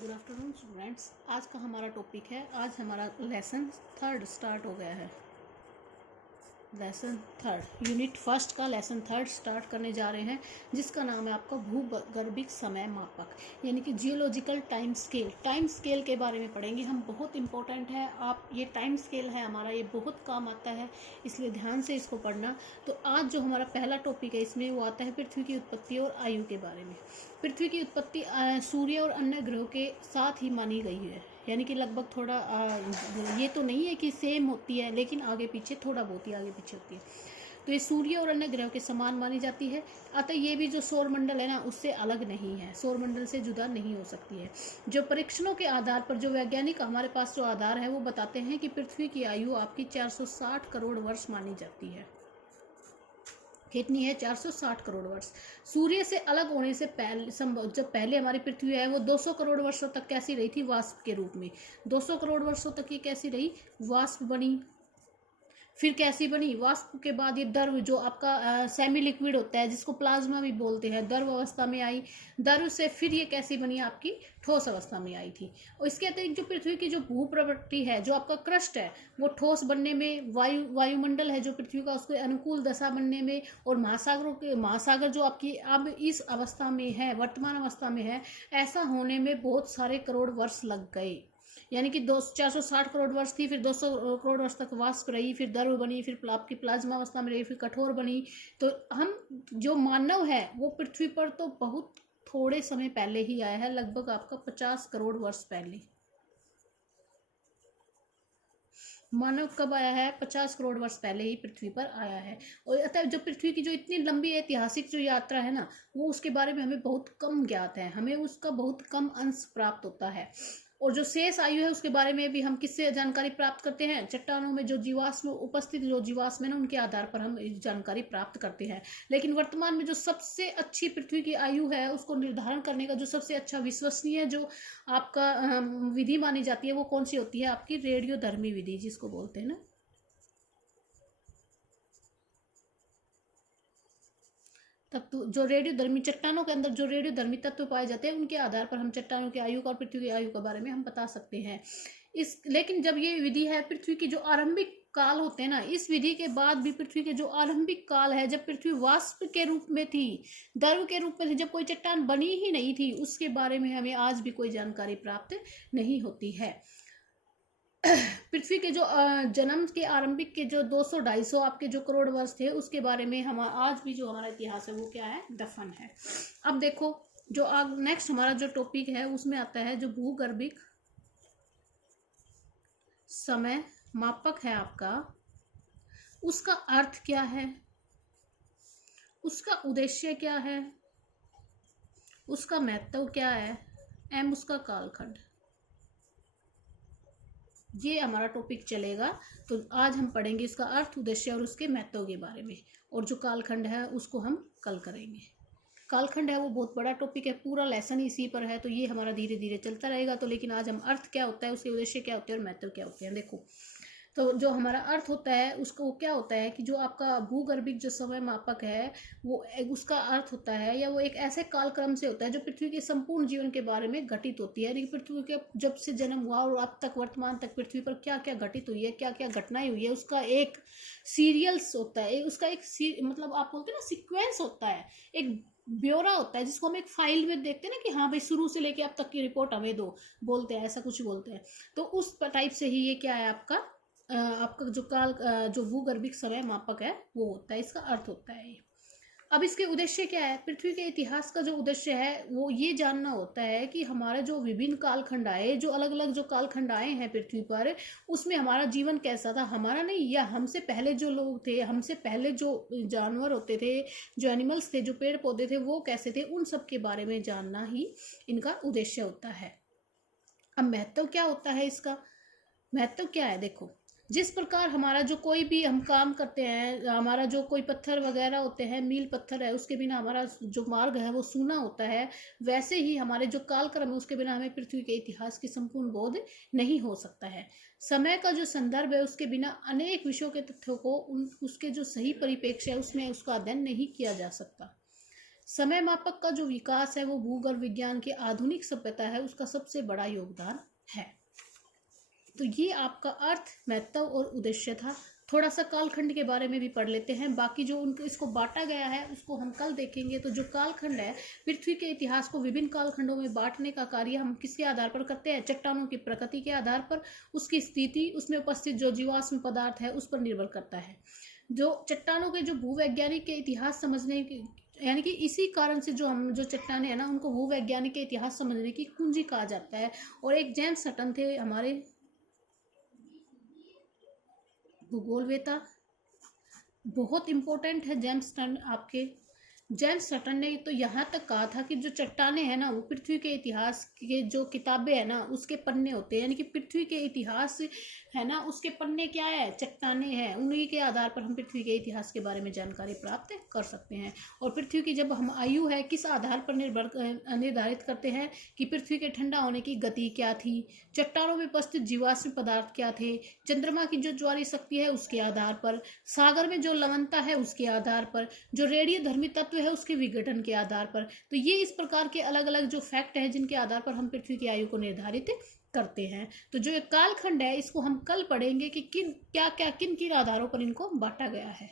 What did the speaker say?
Good afternoon students. आज का हमारा टॉपिक है, आज हमारा लेसन थर्ड स्टार्ट हो गया है। लेसन थर्ड यूनिट फर्स्ट का लेसन थर्ड स्टार्ट करने जा रहे हैं, जिसका नाम है आपका भूगर्भिक समय मापक, यानी कि geological time scale. Time scale के बारे में पढ़ेंगे हम, बहुत इंपॉर्टेंट है। आप ये टाइम स्केल है हमारा, ये बहुत काम आता है, इसलिए ध्यान से इसको पढ़ना। तो आज जो हमारा पहला टॉपिक है इसमें वो आता है पृथ्वी की उत्पत्ति और आयु के बारे में। पृथ्वी की उत्पत्ति सूर्य और अन्य ग्रहों के साथ ही मानी गई है, यानी कि लगभग थोड़ा ये तो नहीं है कि सेम होती है, लेकिन आगे पीछे थोड़ा बहुत ही आगे पीछे होती है। तो ये सूर्य और अन्य ग्रहों के समान मानी जाती है। अतः ये भी जो सौर मंडल है ना, उससे अलग नहीं है, सौर मंडल से जुदा नहीं हो सकती है। जो परीक्षणों के आधार पर जो वैज्ञानिक हमारे पास जो आधार है वो बताते हैं कि पृथ्वी की आयु आपकी 460 करोड़ वर्ष मानी जाती है। कितनी है? 460 करोड़ वर्ष। सूर्य से अलग होने से पहले जब पहले हमारी पृथ्वी है वो 200 करोड़ वर्षों तक कैसी रही थी? वाष्प के रूप में। 200 करोड़ वर्षों तक ये कैसी रही? वाष्प बनी। फिर कैसी बनी? वाष्प के बाद ये द्रव जो आपका सेमी लिक्विड होता है, जिसको प्लाज्मा भी बोलते हैं, द्रव अवस्था में आई। द्रव से फिर ये कैसी बनी? आपकी ठोस अवस्था में आई थी। और इसके अतिरिक्त जो पृथ्वी की जो भू प्रवृत्ति है, जो आपका क्रस्ट है, वो ठोस बनने में, वायुमंडल है जो पृथ्वी का, उसके अनुकूल दशा बनने में, और महासागर जो आपकी अब इस अवस्था में है, वर्तमान अवस्था में है, ऐसा होने में बहुत सारे करोड़ वर्ष लग गए। यानी कि 460 करोड़ वर्ष थी, फिर 200 करोड़ वर्ष तक वाष्प रही, फिर द्रव बनी, फिर आपकी प्लाज्मा अवस्था में रही, फिर कठोर बनी। तो हम जो मानव है वो पृथ्वी पर तो बहुत थोड़े समय पहले ही आया है, लगभग आपका 50 करोड़ वर्ष पहले। मानव कब आया है? 50 करोड़ वर्ष पहले ही पृथ्वी पर आया है। और अतः जो पृथ्वी की जो इतनी लंबी ऐतिहासिक जो यात्रा है ना, वो उसके बारे में हमें बहुत कम ज्ञात है, हमें उसका बहुत कम अंश प्राप्त होता है। और जो शेष आयु है उसके बारे में भी हम किससे जानकारी प्राप्त करते हैं? चट्टानों में जो जीवाश्म उपस्थित जो जीवाश्म है ना, उनके आधार पर हम जानकारी प्राप्त करते हैं। लेकिन वर्तमान में जो सबसे अच्छी पृथ्वी की आयु है उसको निर्धारण करने का जो सबसे अच्छा विश्वसनीय जो आपका विधि मानी जाती है, वो कौन सी होती है? आपकी रेडियोधर्मी विधि, जिसको बोलते हैं ना। तत्व जो रेडियोधर्मी चट्टानों के अंदर जो रेडियोधर्मी तत्व पाए जाते हैं, उनके आधार पर हम चट्टानों की आयु और पृथ्वी की आयु के बारे में हम बता सकते हैं। लेकिन जब ये विधि है, पृथ्वी की जो आरंभिक काल होते हैं ना, इस विधि के बाद भी पृथ्वी के जो आरंभिक काल है, जब पृथ्वी वाष्प के रूप में थी, द्रव के रूप में थी, जब कोई चट्टान बनी ही नहीं थी, उसके बारे में हमें आज भी कोई जानकारी प्राप्त नहीं होती है। पृथ्वी के जो जन्म के आरंभिक के जो 200-250 आपके जो करोड़ वर्ष थे, उसके बारे में हम आज भी जो हमारा इतिहास है वो क्या है? दफन है। अब देखो, जो नेक्स्ट हमारा जो टॉपिक है उसमें आता है जो भूगर्भिक समय मापक है आपका, उसका अर्थ क्या है, उसका उद्देश्य क्या है, उसका महत्व क्या है, एवं उसका कालखंड, ये हमारा टॉपिक चलेगा। तो आज हम पढ़ेंगे इसका अर्थ, उद्देश्य और उसके महत्व के बारे में, और जो कालखंड है उसको हम कल करेंगे। कालखंड है वो बहुत बड़ा टॉपिक है, पूरा लेसन इसी पर है, तो ये हमारा धीरे धीरे चलता रहेगा। तो लेकिन आज हम अर्थ क्या होता है, उसके उद्देश्य क्या होते हैं और महत्व क्या होते हैं देखो। तो जो हमारा अर्थ होता है उसको क्या होता है कि जो आपका भूगर्भिक जो समय मापक है, वो उसका अर्थ होता है, या वो एक ऐसे कालक्रम से होता है जो पृथ्वी के संपूर्ण जीवन के बारे में घटित होती है। यानी पृथ्वी के जब से जन्म हुआ और अब तक वर्तमान तक पृथ्वी पर क्या क्या घटित हुई है, क्या क्या घटनाएं हुई है, उसका एक सीरियल्स होता है, उसका एक मतलब आप बोलते हैं ना, सीक्वेंस होता है, एक ब्यौरा होता है, जिसको हम एक फाइल में देखते हैं ना कि हाँ भाई, शुरू से लेके अब तक की रिपोर्ट हमें दो, बोलते हैं ऐसा कुछ बोलते हैं। तो उस टाइप से ही ये क्या है आपका जो भूगर्भिक समय मापक है वो होता है, इसका अर्थ होता है। अब इसके उद्देश्य क्या है? पृथ्वी के इतिहास का जो उद्देश्य है वो ये जानना होता है कि हमारे जो विभिन्न कालखंड आए, जो अलग अलग जो कालखंड आए हैं पृथ्वी पर, उसमें हमारा जीवन कैसा था, हमारा नहीं, या हमसे पहले जो लोग थे, हमसे पहले जो जानवर होते थे, जो एनिमल्स थे, जो पेड़ पौधे थे, वो कैसे थे, उन सब के बारे में जानना ही इनका उद्देश्य होता है। अब महत्व क्या होता है इसका? महत्व क्या है देखो, जिस प्रकार हमारा जो कोई भी हम काम करते हैं, हमारा जो कोई पत्थर वगैरह होते हैं, मील पत्थर है, उसके बिना हमारा जो मार्ग है वो सूना होता है, वैसे ही हमारे जो कालक्रम है उसके बिना हमें पृथ्वी के इतिहास की संपूर्ण बोध नहीं हो सकता है। समय का जो संदर्भ है उसके बिना अनेक विषयों के तथ्यों को उसके जो सही परिप्रेक्ष्य है उसमें उसका अध्ययन नहीं किया जा सकता। समय मापक का जो विकास है वो भूगर्भ विज्ञान की आधुनिक सभ्यता है उसका सबसे बड़ा योगदान है। तो ये आपका अर्थ, महत्व और उद्देश्य था। थोड़ा सा कालखंड के बारे में भी पढ़ लेते हैं। बाकी जो उनको इसको बांटा गया है उसको हम कल देखेंगे। तो जो कालखंड है, पृथ्वी के इतिहास को विभिन्न कालखंडों में बांटने का कार्य हम किसके आधार पर करते हैं? चट्टानों की प्रकृति के आधार पर, उसकी स्थिति, उसमें उपस्थित जो जीवाश्म पदार्थ है उस पर निर्भर करता है। जो चट्टानों के जो भूवैज्ञानिक के इतिहास समझने की, यानी कि इसी कारण से जो चट्टाने हैं ना उनको भूवैज्ञानिक के इतिहास समझने की कुंजी कहा जाता है। और एक जेम्स हटन थे हमारे भूगोलवेता, बहुत इंपॉर्टेंट है जेम्स हटन आपके। जेम्स हटन ने तो यहाँ तक कहा था कि जो चट्टाने हैं ना वो पृथ्वी के इतिहास के जो किताबें हैं ना उसके पन्ने होते हैं, यानी कि पृथ्वी के इतिहास है ना उसके पन्ने क्या है? चट्टाने हैं। उन्हीं के आधार पर हम पृथ्वी के इतिहास के बारे में जानकारी प्राप्त कर सकते हैं। और पृथ्वी की जब हम आयु है किस आधार पर निर्धारित करते हैं कि पृथ्वी के ठंडा होने की गति क्या थी, चट्टानों में उपस्थित जीवाश्म पदार्थ क्या थे, चंद्रमा की जो ज्वारीय शक्ति है उसके आधार पर, सागर में जो लवणता है उसके आधार पर, जो रेडियो धर्मी तत्व है उसके विघटन के आधार पर। तो ये इस प्रकार के अलग अलग जो फैक्ट हैं जिनके आधार पर हम पृथ्वी की आयु को निर्धारित करते हैं। तो जो एक कालखंड है इसको हम कल पढ़ेंगे कि किन क्या क्या किन किन आधारों पर इनको बांटा गया है।